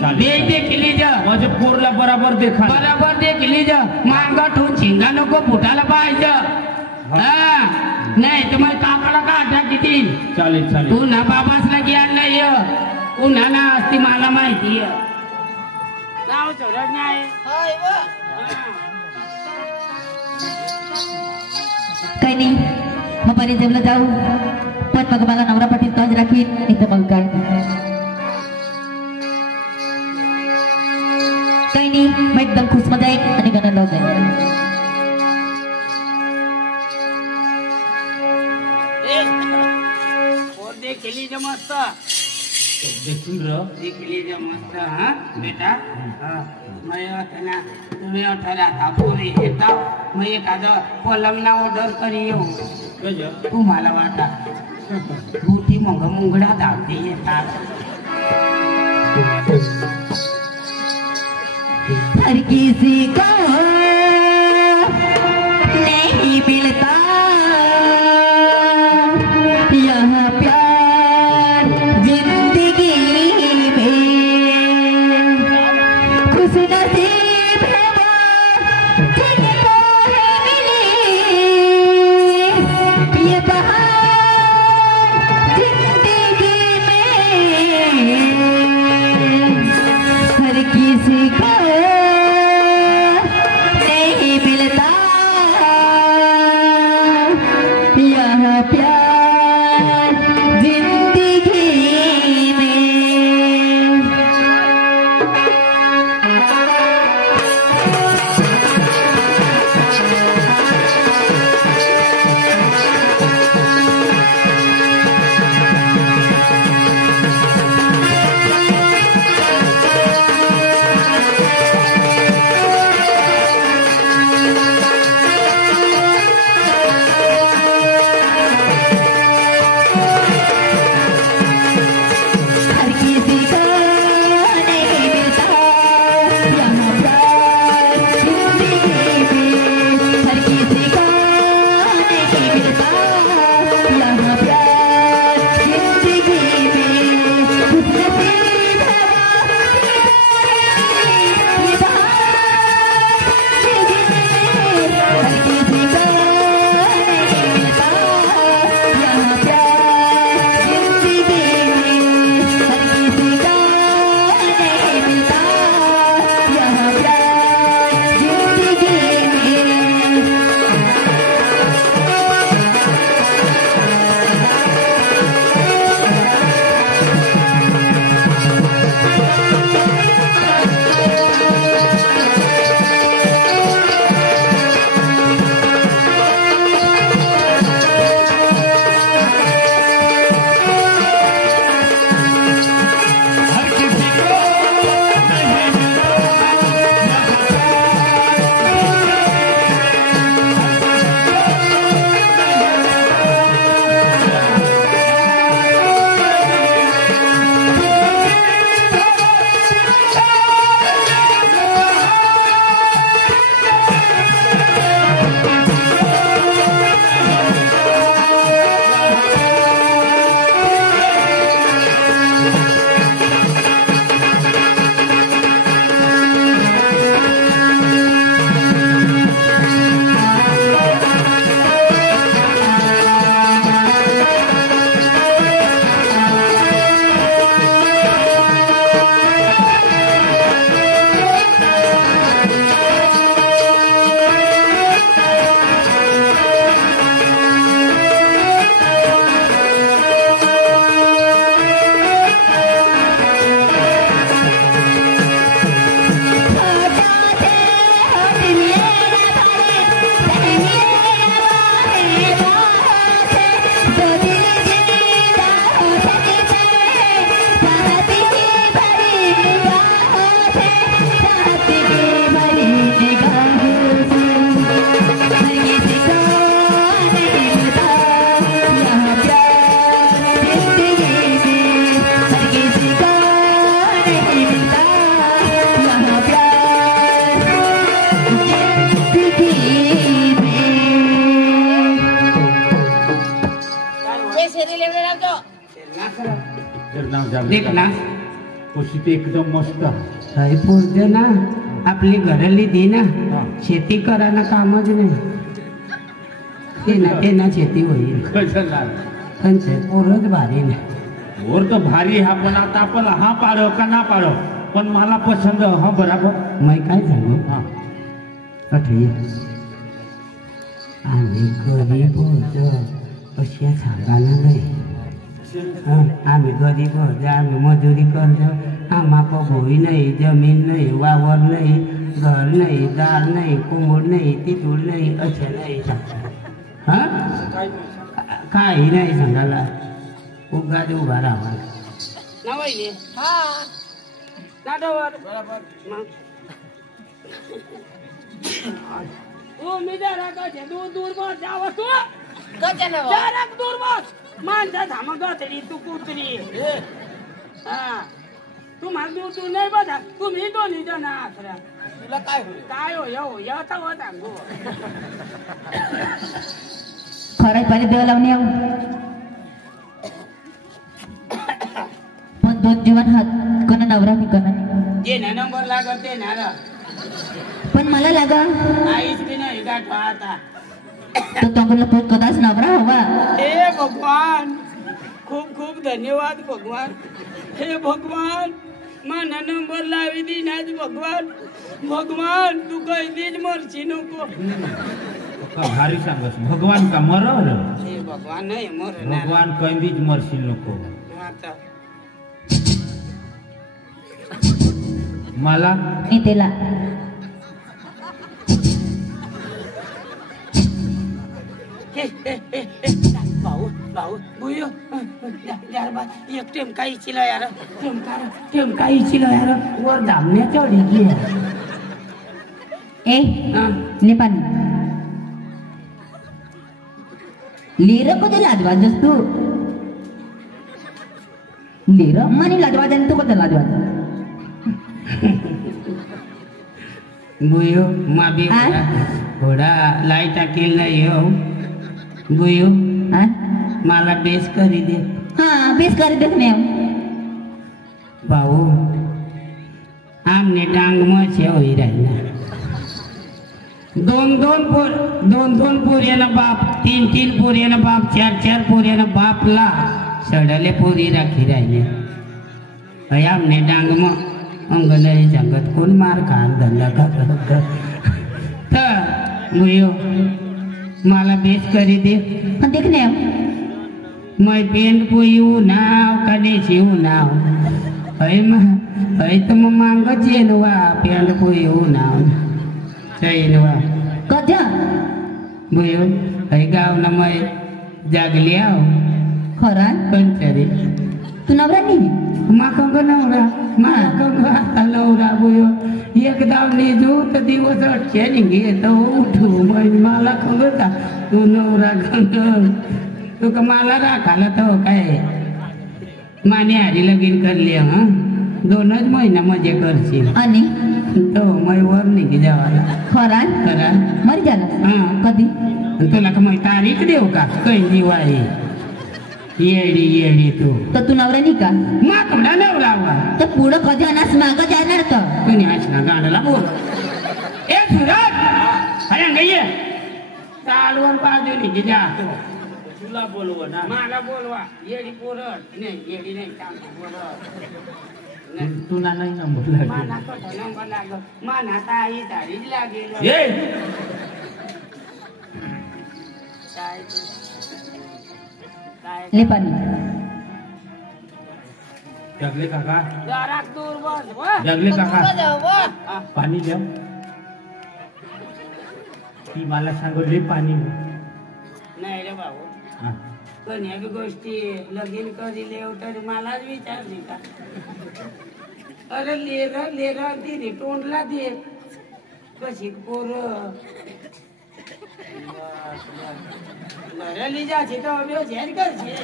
चालेल. देखली जा माझ्या पोरला बराबर देखा बराबर देखली जा मांगा ठेवून शिंगा नको फुटायला पाहिजे हा नाही तुम्हाला काकाला का आठा किती चालेल चालेल पुन्हा बाबासला ज्ञान नाही पुन्हा ना असती मला माहिती नाव सूरज नाही काही नाही मग बरे जेवलं जाऊ पण मग मला नवरा पाटील तोच राखीन इथं मग काय काही नाही मग एकदम खुश मध्ये आहे आणि गाणं लावत आहे केली मस्त देखून र देखली जा मस्त हा बेटा हा मग ना तुम्ही अठरा था पोरी येता मग एखादं पलंग ना ऑर्डर करी येऊ गज तुम्हाला वाटा बुटी मग मुंगडा धावते येतात हर किसी को नहीं मिलता यह प्यार जिंदगी में खुश नसीब है वो जिनको है मिली ये बहार जिंदगी में हर किसी को नहीं मिलता यह प्यार जिंदगी में देख ना कशी ते एकदम मस्त काही पोरते ना आपली घराली दे ना शेती करायला कामच नाही ते ना शेती होईल पण ते पोरच भारी ना वर तर भारी हा पण आता आपण हा पाडव का ना पाडव पण मला पसंत हा बराबर मैं काय सांगू हा अठे आम्ही गरीब होतो अशा सांगायला नाही आम्ही गरीब होतो आम्ही मजुरी करतो आम्हाला भोई नाही जमीन नाही वावर नाही घर नाही दार नाही कोंबड नाही तितूड नाही असं नाही हा काही नाही सांगायला उगाच उभा राहा ना वहिनी हा नाटवर तू मी जरा दूर दूर बस जावं तू गजानन जरा दूर बस माणसा थांब गतडी तू कुत्री हा तू मला दूर दूर नाही बसा तुम्ही दोन्ही जण आसरा तुला काय होईल काय हो येता हो सांगू खराय पाणी देवा लावून येऊ पण दोन जीवन हात कोणा नवरा मी कोणा जे ना नंबर लागत ते ना पण मला लागा आईच बी नाही गाठ आता तो तोंगला तो कदाच नवरा हवा हे भगवान खूप खूप धन्यवाद भगवान हे भगवान माना नंबर लावी दिनाच भगवान भगवान तू काही दीज मरची नको भारी सांगस भगवान का मरल हे भगवान नाही मर भगवान कंदीच मरशील नको आता मला मी त्याला भाऊ भाऊ बुयो यार बा एक टेम काही चिला यार टेम काही चिलो यार वर धामण्याच्या अडीची ए ले पाणी लेर कधी लाजवाजस तू लेर मनी लाजवाजाने तू कधी लाजवाज बुयो माबी घोडा लाईट टाकेल नाही हो बुयो मला बेस करी दे हा बेस कर देखने भाऊ आमने टांग मचे होई राहिला दोन दोन पोऱ्यानं बाप तीन पोऱ्यानं बाप चार पोऱ्यानं बापला सडले पोरी राखी राहिले आमने डांग मग अंगलय सांगत कोण मार खाल धंदा का करत तर बुयो मला बेस करी दे देखने मैं पेंट पोयू नाव कनेशी नाव है तुम मांग चेनवा पेंट पोयू नाव चैनवा कजा बुयो है गाव न मैं जागली आव खरा पंचरी तू नवरा नाही माकंग नवरा माकंग आता नवरा बुयो एक दाव निजू तर दिवस अटके निघे तो उठू मला खंगता तू नवरा खंग तू का मला राखाला तो काय माने हारी लगीन करली हा 2च महिना मजे करशील आणि तो मै वर निघी जावाला खरा खरा मरी झाला हा कधी तुला का मै तारीख देऊ का काही दिवाळी येडी तू तर तू नवरा नाही का माकडा नवरा वा तर पुढं कधी अनास माग जाणार तर तुम्ही असला गाण्याला बोल ए सुरत अरे गये चालवून बाजूने गेल्या तुला बोलव ना मला बोलवा येडी पोरं नाही येडी नाही चांगली पोरं तुला नाही नंबर लागेल माना कसा नंबर लागल माना ताई तारीच लागेल ये काय तू? काय ले पाणी जगले काका जरा दूर बस व जगले काका जाऊ पाणी द्या ती मला सांगले पाणी नाही रे भाऊ हा. पण ह्या गोष्टी लगीन कधी लेव तर मलाच विचारली का अरे लेर तिने तोंडला दे कशी पोर घराली जायची तर झेड करशी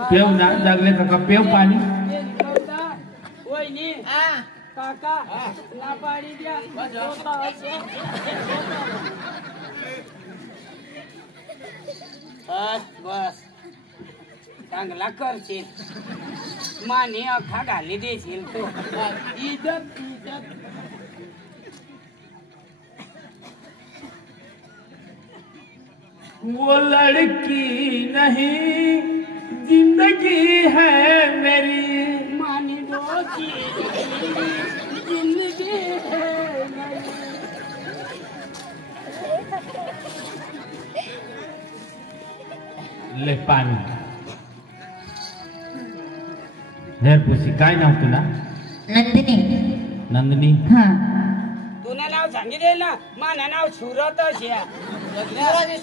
पेव ना जगले काका पेव पाणी वहिनी काका ना पाणी द्या बस बस चांगला करशील माने अख्खा घाली देशील तू इज्जत इज्जत वो लड़की नहीं जिंदगी है मेरी माने दोची जिंदगी है मेरी। ले पाणी हेर पुसी काय नाव तुला नंदिनी नंदिनी हा तुला नाव सांगितले ना माझं नाव सुरत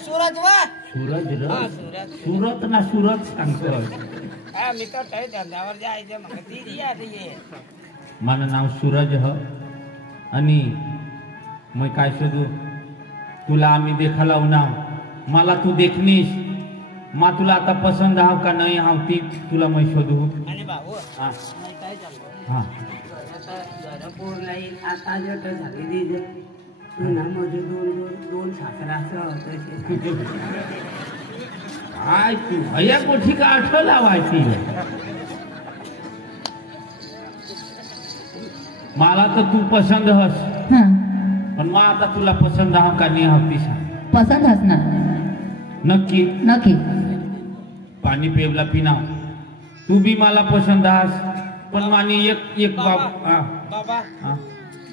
सूरज वा सूरज र हा सुरत सुरत ना सुरत सांगतो हा मी तर काही धंद्यावर जायचं मग ती ये माझं नाव सूरज ह आणि मैं काय शोधू तुला आम्ही देखा लावू ना मला तू देखनीस मा तुला आता पसंद आहो का नाही आहो ती तुला मैं शोधू आणि भाऊ हा नाही काय चाललं हा आता पोरला येईल आता जट झाली दिजे पुन्हा माझे दोन सासरा तसे काय तू अया मोठी का आठवण लावायची मला तर तू पसंद हस हा पण मग आता तुला पसंद आहो का नाही आहो ती सांग पसंत असणार नक्की नक्की पाणी पेवला पिना तू बी मला पसंद आहास पण मानी एक बाप हा बाबा हा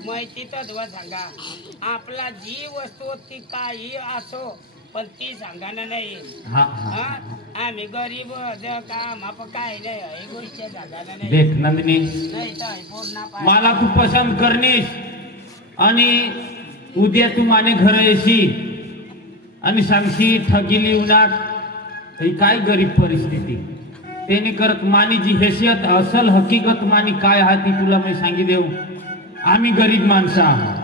माहिती तत्व सांगा आपला जी वस्तू ती काही असो पण ती सांगाना नाही हा हा हा आम्ही गरीब काम आपण काय नाही ही गोष्ट सांगाना नाही देख नंदिनी नाही तर पूर्ण मला तू पसंत करनीस आणि उद्या तू माने घर येशी आणि सांगशी ठगिली उन्हात ही काय गरीब परिस्थिती त्याने करत मानी जी हैसियत असल हकीकत मानी काय आहे ती तुला मी सांगी देऊ आम्ही गरीब माणसं आहोत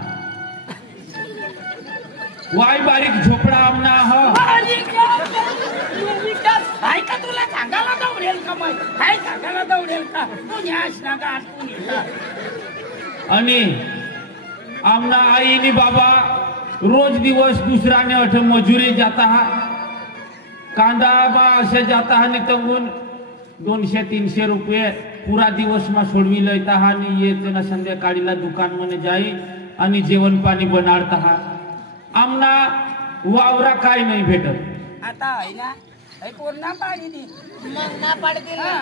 वाय बारीक झोपडा आमना हो का तुला सांगायला दौडेल का मग काय सांगायला दौडेल का तू न्यास ना का आणि आमना आईनी बाबा रोज दिवस दुसऱ्याने अठ मजुरी जाता हा कांदा बा असे जाता हा नाही तंगून 200-300 रुपये पुरा दिवस मा सोडवी लयता हा आणि येते ना संध्याकाळीला दुकान मध्ये जाई आणि जेवण पाणी बनाडता हा आमना वावरा काय नाही भेटत आता आहे ना हे पूर्ण पाडी दे मग ना पाडतील ना.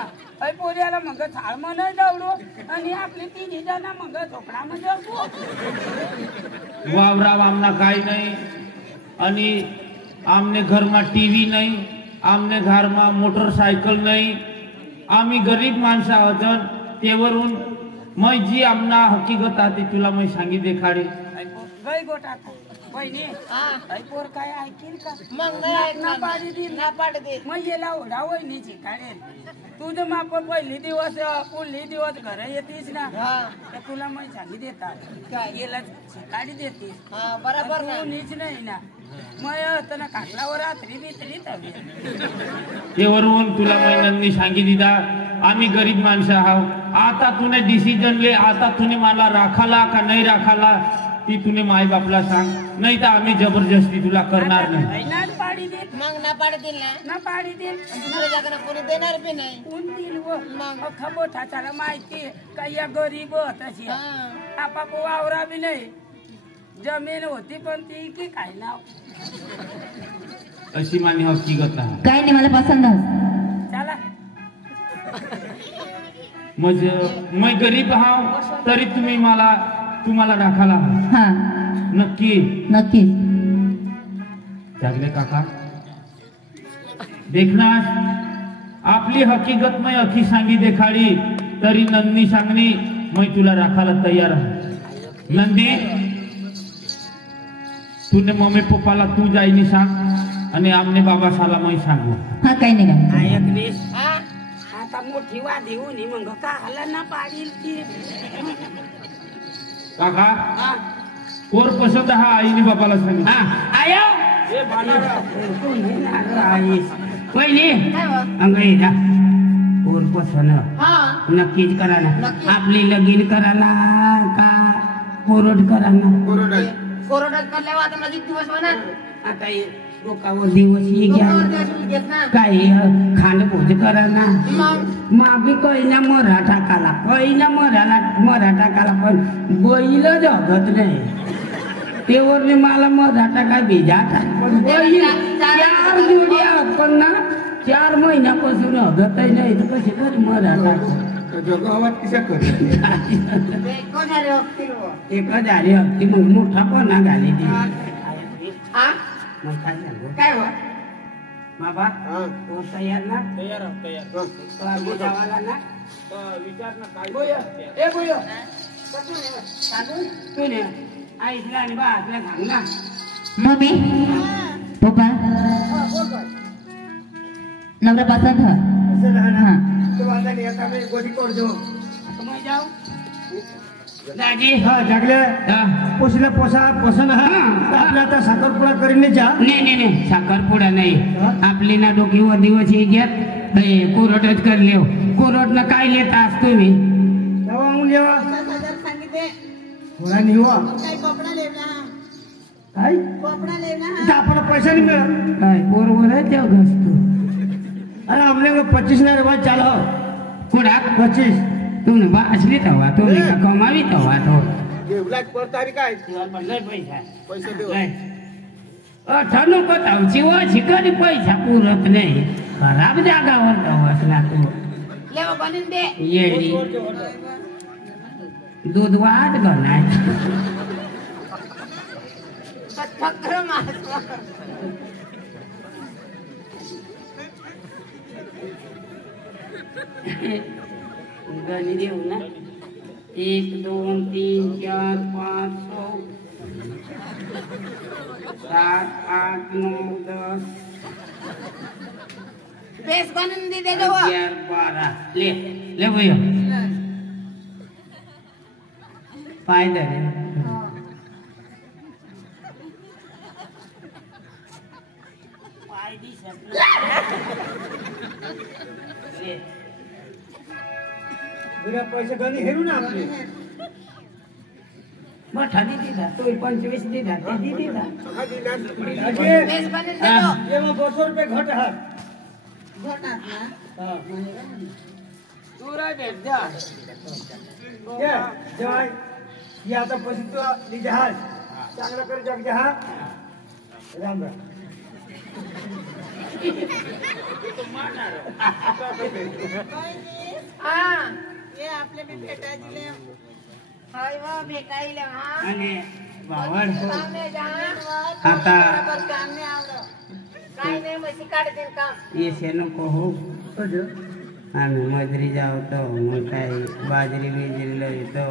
हे पोऱ्याला मग थाळ म्हणाय दौडो आणि आपले 3 जण मग झोपडा मध्ये असो वावरा आमना काय नाही आणि आमने घरमा टीव्ही नाही आमने घरमा मोटरसायकल नाही आम्ही गरीब माणसं आहोत तेवरून मै जी आमना हकीकत आहे तुला मी सांगी देखाडे गई गोटा बहिणी हा हे पोर काय ऐकील का मग नाही ऐकणार. ना पाडी दे ना पाडतील मग याला ओढा वहिनीची काढेल तुझं माप पहिली दिवस पुढली दिवस घर येतीस ना हा तर तुला मग सांगी देतात काय? गेला काढी देतीस हा बरोबर ना नीच नाही ना मग ना काटलावर रात्री बित्री तवी तेवरून तुला महिन्यांनी सांगी दिदा आम्ही गरीब माणसं आहोत आता तुने डिसिजन ले आता तुने मला राखाला का नाही राखाला ती तुने माई बापला सांग नाही तर आम्ही जबरदस्ती तुला करणार नाही ना पाडी दे मग ना पाडतील ना ना पाडी दे दुसऱ्या जागांना कोणी देणार बी नाही कोण दिल व मग? अख्खा मोठा त्याला माहिती का या गरीब तशी हा आपाप वावरा बी नाही जमीन होती पण ती की काय नाव अशी मानी हकीकत आहे काय नाही मला पसंत आहे चला मग मैं गरीब आहो तरी तुम्हाला राखाला हा नक्की नक्कीच जागले काका देखणार आपली हकीकत मैं अखी सांगी देखाडी तरी नंदी सांगणी मैं तुला राखायला तयार आहे नंदी तूने मम्मी पप्पाला तू जाईनी सांग आणि आमने बाबा साला मैं सांगू हा काही नाही काय ऐकलीस हा आता मोठी वादी होणी मग का हला ना पाडील ती काका हा कोर पसंत हा आईने बाबाला सांग आयो पहिली काय व? अंगई ना कोण पसंत हा नक्कीच करा ना नक्की. आपली लगीन करायला का कोरड करा ना कोरड आहे कोरोनात करल्यावर आता माझी दिवस म्हणा आता डोकावर दिवस ही घ्या घेत ना काही खांडपोच करा ना मग मागे कैना मराठा काला मराठा काला पण बैल जगत नाही तेवर मला मराठा काय बेजाटा पण बैल 4 जोड्या पण ना 4 महिन्यापासून हगतही नाही तर कसे कर मराठा जगावात कशा करत एक झाली अगदी मग मोठा पण घाली ती मोठा झालो काय हो बाबा तो तयार ना बुजावाला ना विचार ना काय तू ने आईला आणि बाळाला सांग ना मम्मी पप्पा नवरा पसंद है हाँ गोदी करतो मग जाऊ दाजी जागल्या पोशीला पसंत आपल्या आता साखरपुडा करीन जा नाही साखरपुडा नाही आपली ना डोकीवर दिवस हे घेत कोरटच करले कोरट ना काय लेता आज तुम्ही तेव्हा मग जेव्हा सांगितले थोडा निवा काय कपडा लेवला काय कपडा लेवला इथं आपल्याला पैसा नाही मिळत काय बरोबर आहे त्या घसतो अरे हमने 25 ना रुपये चालो कुडा 25 तुम्ही बा असली तवा तुम्ही का कमावी तवा तो काय पैसा ठणू कथावची व शिकारी पैसा पुरत नाही खराब जागावर तवासला तू लेवा बनून दे येडी दूध वाद गणाय फक्र मास गणी देऊ ना 1 2 3 4 5 6 7 8 9 10 बेस बनून दे देवा 11 12 ले भैया फायदा रे बिना पैसे गणी हेरू ना आपले मोठा दिदी दा तो 25 दिदा ते दिदी दा बेस बनून दे दो ये मग 200 रुपये घट हा घोटात ना तुरा भेट द्या ये जेव्हा ये आता पैसे तो जहाज चांगला कर जग जहाज राम राम हां ये आपले बी भेटा दिले हाय वा भेटायले हां आणि भावड सामने जा आता बस काम नाही आवडत काय नाही मशी काढ दे काम येशे नको हो आम्ही मजरी जाऊ तो मग काय बाजरी बिजरी लई तो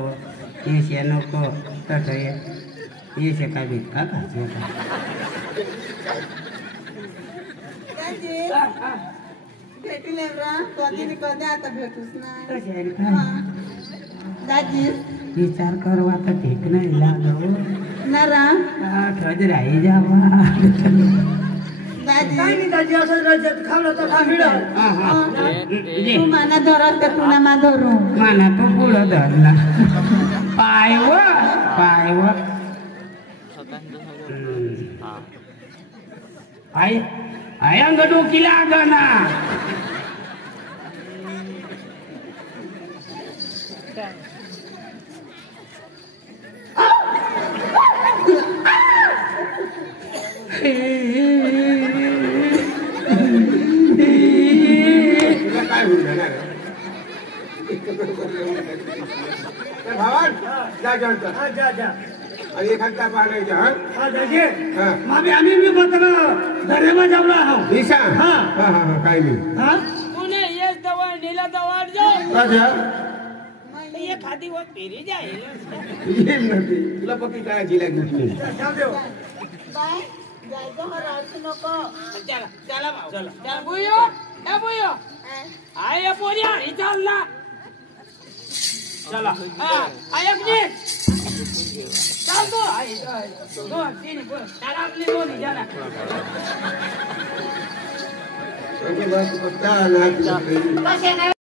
येशे नको तट येशे काय भिका खायचे दाजी भेटू लेवरा कधी आता भेटूच ना काय दाजी विचार करू आता ठीक नाही लागो ना राम ठज राही जावा दाजी नाही दाजी असं राज्यात खावलं तर तू माना धरत तर तुला मा धरू माना तो पुढं धरला पायव आय अंग डोकीला गना काय होईल भावान जा जा आणि एखादा पाहायचा हा दाजी मामी आम्ही मी पत्र दरेमा जावला आहो निशा हा काय नाही हा पुणे ये दवा नीला दवा जाओ राजा ये खादी वो फिरी जाए येईल ना ते तुला पक्की काय जिला गोष्टी जाऊ देव बाय जायचं हा राहू नको चला चला भाऊ चला बुयो ए बुयो आय पोरिया ही चल ना चला हां आय अपनी चल तो दोन तीन चला आपली दोन जरा बस बस ना कसे नाही